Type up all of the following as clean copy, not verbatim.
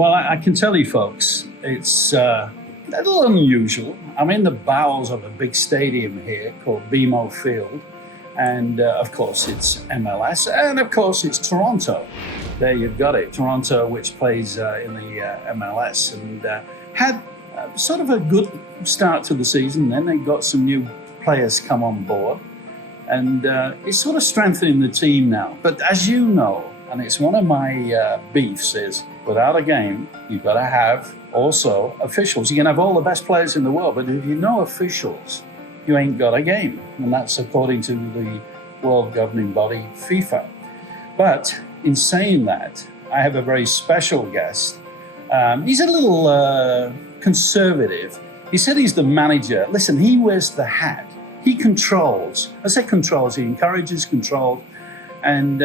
Well, I can tell you, folks, it's a little unusual. I'm in the bowels of a big stadium here called BMO Field. And of course, it's MLS. And of course, it's Toronto. There you've got it. Toronto, which plays in the MLS, and had sort of a good start to the season. Then they got some new players come on board. And it's sort of strengthening the team now. But as you know, and it's one of my beefs, is without a game, you've got to have also officials. You can have all the best players in the world, but if you know officials, you ain't got a game. And that's according to the world governing body, FIFA. But in saying that, I have a very special guest. He's a little conservative. He said he's the manager. Listen, he wears the hat. He controls. I say controls. He encourages, controls, and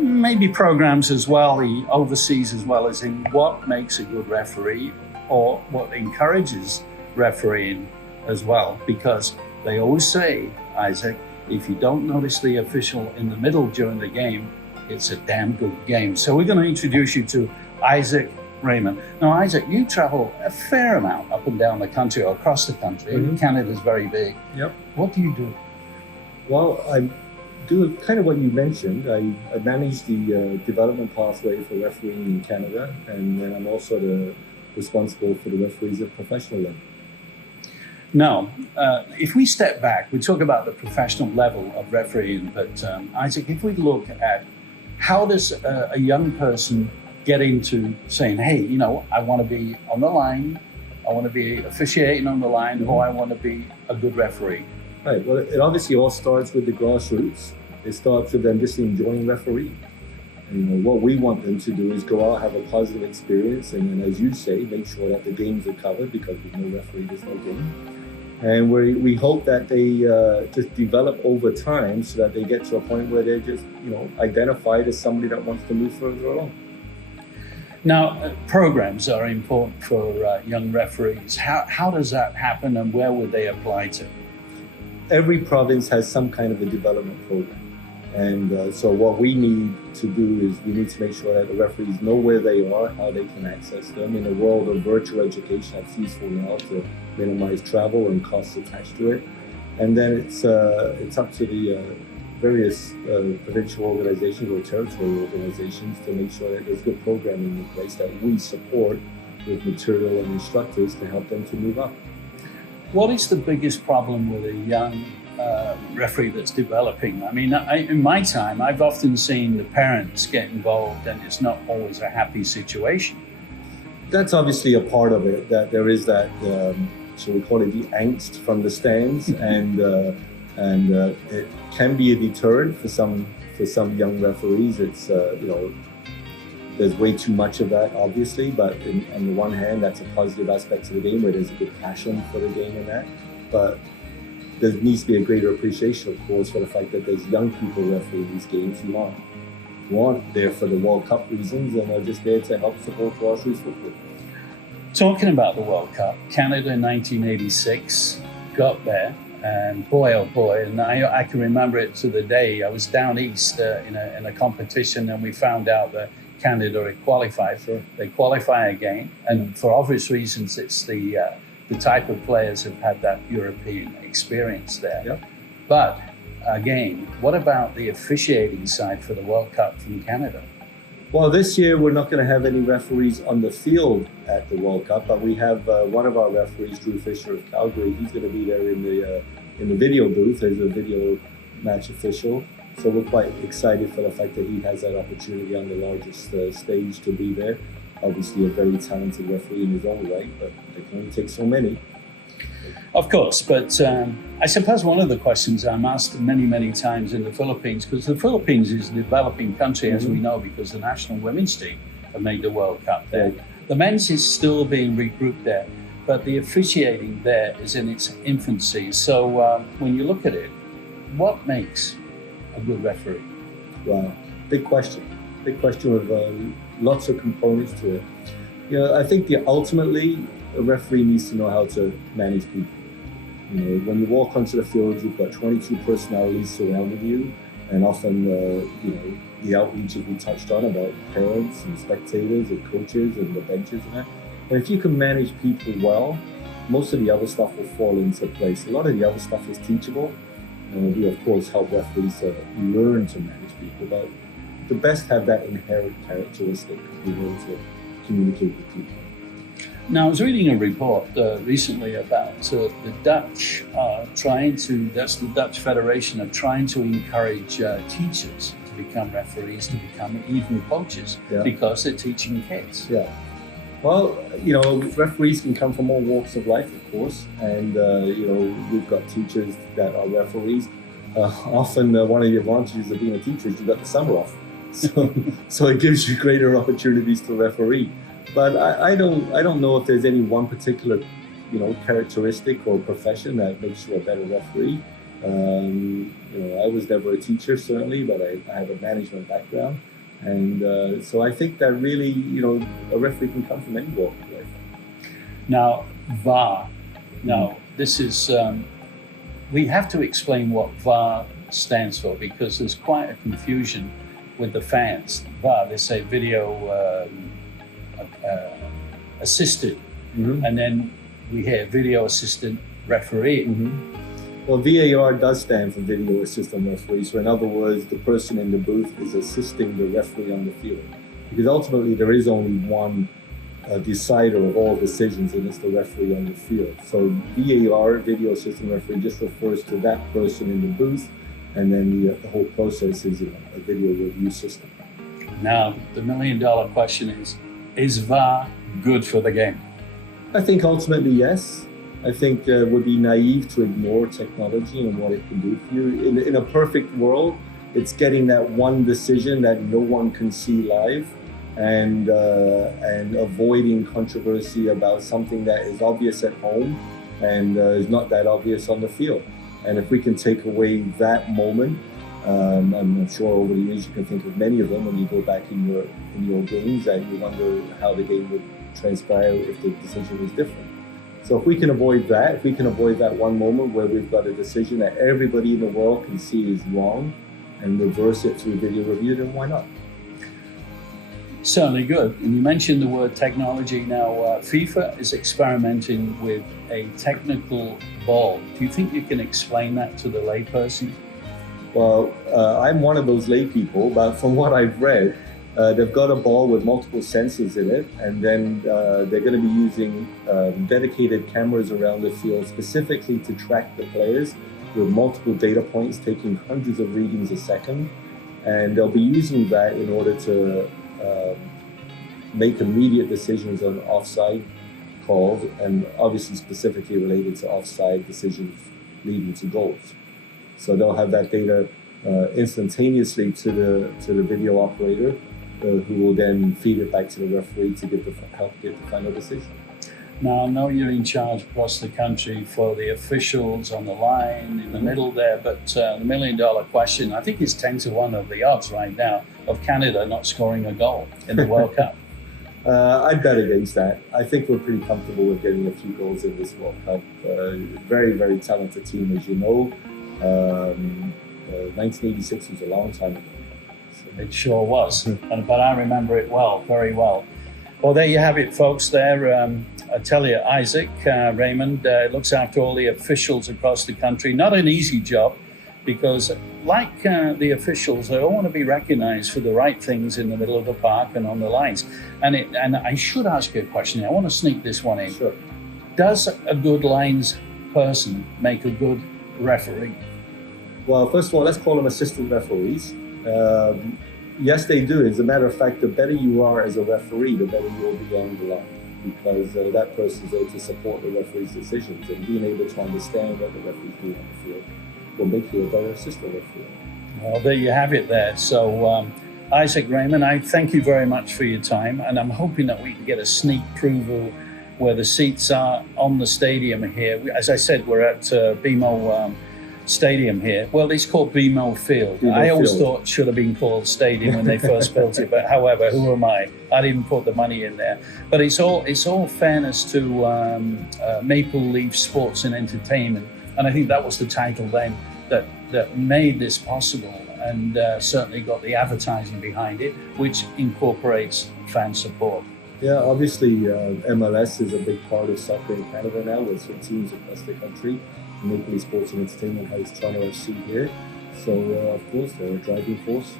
maybe programs as well. He oversees as well as in what makes a good referee or what encourages refereeing as well. Because they always say, Isaac, if you don't notice the official in the middle during the game, it's a damn good game. So we're going to introduce you to Isaac Raymond. Now, Isaac, you travel a fair amount up and down the country or across the country. Mm-hmm. Canada's very big. Yep. What do you do? Well, I do kind of what you mentioned. I manage the development pathway for refereeing in Canada, and then I'm also responsible for the referees at professional level. Now, if we step back, we talk about the professional level of refereeing, but Isaac, if we look at how does a young person get into saying, hey, you know, I want to be on the line, I want to be officiating on the line, mm-hmm. or I want to be a good referee? Right. Well, it obviously all starts with the grassroots. It starts with them just enjoying refereeing. And, you know, what we want them to do is go out, have a positive experience, and then, as you say, make sure that the games are covered, because with no referee, there's no game. And we hope that they just develop over time so that they get to a point where they're just, you know, identified as somebody that wants to move further along. Now, programs are important for young referees. How does that happen, and where would they apply to? Every province has some kind of a development program. And so what we need to do is we need to make sure that the referees know where they are, how they can access them. In a world of virtual education, that's useful now to minimize travel and costs attached to it. And then it's up to the various provincial organizations or territorial organizations to make sure that there's good programming in place that we support with material and instructors to help them to move up. What is the biggest problem with a young referee that's developing? I mean, in my time, I've often seen the parents get involved, and it's not always a happy situation. That's obviously a part of it, that there is that, shall we call it, the angst from the stands, and it can be a deterrent for some young referees. It's you know, there's way too much of that, obviously, but on the one hand, that's a positive aspect to the game where there's a good passion for the game and that. But there needs to be a greater appreciation, of course, for the fact that there's young people refereeing these games who aren't there for the World Cup reasons and are just there to help support grassroots football. Talking about the World Cup, Canada in 1986 got there, and boy, oh boy, and I can remember it to the day. I was down east in a competition, and we found out that Canada had qualified. They qualify again, and for obvious reasons, it's the type of players who've had that European experience there. Yep. But again, what about the officiating side for the World Cup from Canada? Well, this year we're not going to have any referees on the field at the World Cup, but we have one of our referees, Drew Fisher of Calgary. He's going to be there in the video booth as a video match official. So we're quite excited for the fact that he has that opportunity on the largest stage to be there. Obviously a very talented referee in his own right, but they can only take so many. Of course, but I suppose one of the questions I'm asked many, many times in the Philippines, because the Philippines is a developing country, as we know, because the national women's team have made the World Cup there. Yeah. The men's is still being regrouped there, but the officiating there is in its infancy. So when you look at it, what makes a good referee? Wow, big question. Big question with lots of components to it. You know, I think ultimately a referee needs to know how to manage people. You know, when you walk onto the field, you've got 22 personalities surrounding you, and often, the outreach that we touched on about parents and spectators and coaches and the benches and that. And if you can manage people well, most of the other stuff will fall into place. A lot of the other stuff is teachable. We, of course, help referees learn to manage people, but the best have that inherent characteristic of being able to communicate with people. Now, I was reading a report recently about the Dutch that's the Dutch Federation of trying to encourage teachers to become referees, to become even coaches, because they're teaching kids. Yeah. Well, referees can come from all walks of life, of course, and we've got teachers that are referees. Often, one of the advantages of being a teacher is you've got the summer off, so it gives you greater opportunities to referee. But I don't know if there's any one particular, characteristic or profession that makes you a better referee. I was never a teacher, certainly, but I have a management background. And so I think that really, a referee can come from any walk of life. Now, VAR. Now, this is, we have to explain what VAR stands for, because there's quite a confusion with the fans. VAR, they say video assisted, and then we hear video assistant referee. Well, VAR does stand for video assistant referee. So in other words, the person in the booth is assisting the referee on the field. Because ultimately there is only one decider of all decisions, and it's the referee on the field. So VAR, video assistant referee, just refers to that person in the booth, and then the whole process is a video review system. Now, the $1 million question is VAR good for the game? I think ultimately yes. I think it would be naive to ignore technology and what it can do for you. In a perfect world, it's getting that one decision that no one can see live, and avoiding controversy about something that is obvious at home and is not that obvious on the field. And if we can take away that moment, I'm sure over the years you can think of many of them when you go back in your games, and you wonder how the game would transpire if the decision was different. So if we can avoid that, if we can avoid that one moment where we've got a decision that everybody in the world can see is wrong, and reverse it through video review, then why not? Certainly good. And you mentioned the word technology. Now, FIFA is experimenting with a technical ball. Do you think you can explain that to the layperson? Well, I'm one of those lay people, but from what I've read, they've got a ball with multiple sensors in it, and then they're going to be using dedicated cameras around the field specifically to track the players with multiple data points, taking hundreds of readings a second. And they'll be using that in order to make immediate decisions on offside calls, and obviously specifically related to offside decisions leading to goals. So they'll have that data instantaneously to the video operator, who will then feed it back to the referee to help get the final decision. Now, I know you're in charge across the country for the officials on the line, in the middle there, but the $1 million question, I think is 10 to 1 of the odds right now of Canada not scoring a goal in the World Cup. I'd bet against that. I think we're pretty comfortable with getting a few goals in this World Cup. Very, very talented team, as you know. 1986 was a long time ago. It sure was, but I remember it well, very well. Well, there you have it, folks. There, I tell you, Isaac, Raymond looks after all the officials across the country. Not an easy job, because like the officials, they all want to be recognized for the right things in the middle of the park and on the lines. And I should ask you a question. I want to sneak this one in. Sure. Does a good lines person make a good referee? Well, first of all, let's call them assistant referees. Yes, they do. As a matter of fact, the better you are as a referee, the better you will be on the line, because that person is there to support the referee's decisions, and being able to understand what the referee's doing on the field will make you a better assistant referee. Well, there you have it there. So, Isaac, Raymond, I thank you very much for your time, and I'm hoping that we can get a sneak preview where the seats are on the stadium here. As I said, we're at BMO Stadium here. Well, it's called BMO Field. I always thought it should have been called Stadium when they first built it, but however, who am I? I didn't put the money in there. But it's all fairness to Maple Leaf Sports and Entertainment, and I think that was the title then that made this possible. and certainly got the advertising behind it, which incorporates fan support. Yeah, obviously MLS is a big part of soccer in Canada now, with some teams across the country. Maple Leaf Sports and Entertainment has Toronto FC here. So, of course, they're a driving force.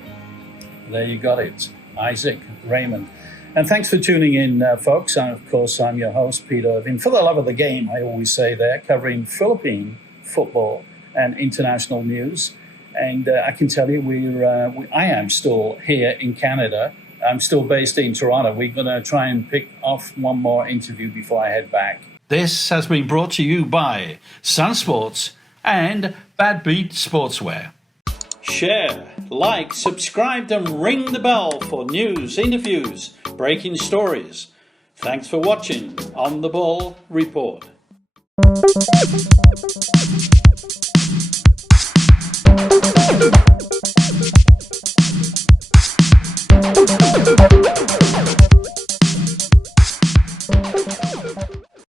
There you got it, Isaac, Raymond. And thanks for tuning in, folks. And of course, I'm your host, Peter Irving. For the love of the game, I always say there, covering Philippine football and international news. And I can tell you, I am still here in Canada. I'm still based in Toronto. We're going to try and pick off one more interview before I head back. This has been brought to you by Sun Sports and Bad Beat Sportswear. Share, like, subscribe, and ring the bell for news, interviews, breaking stories. Thanks for watching On the Ball Report.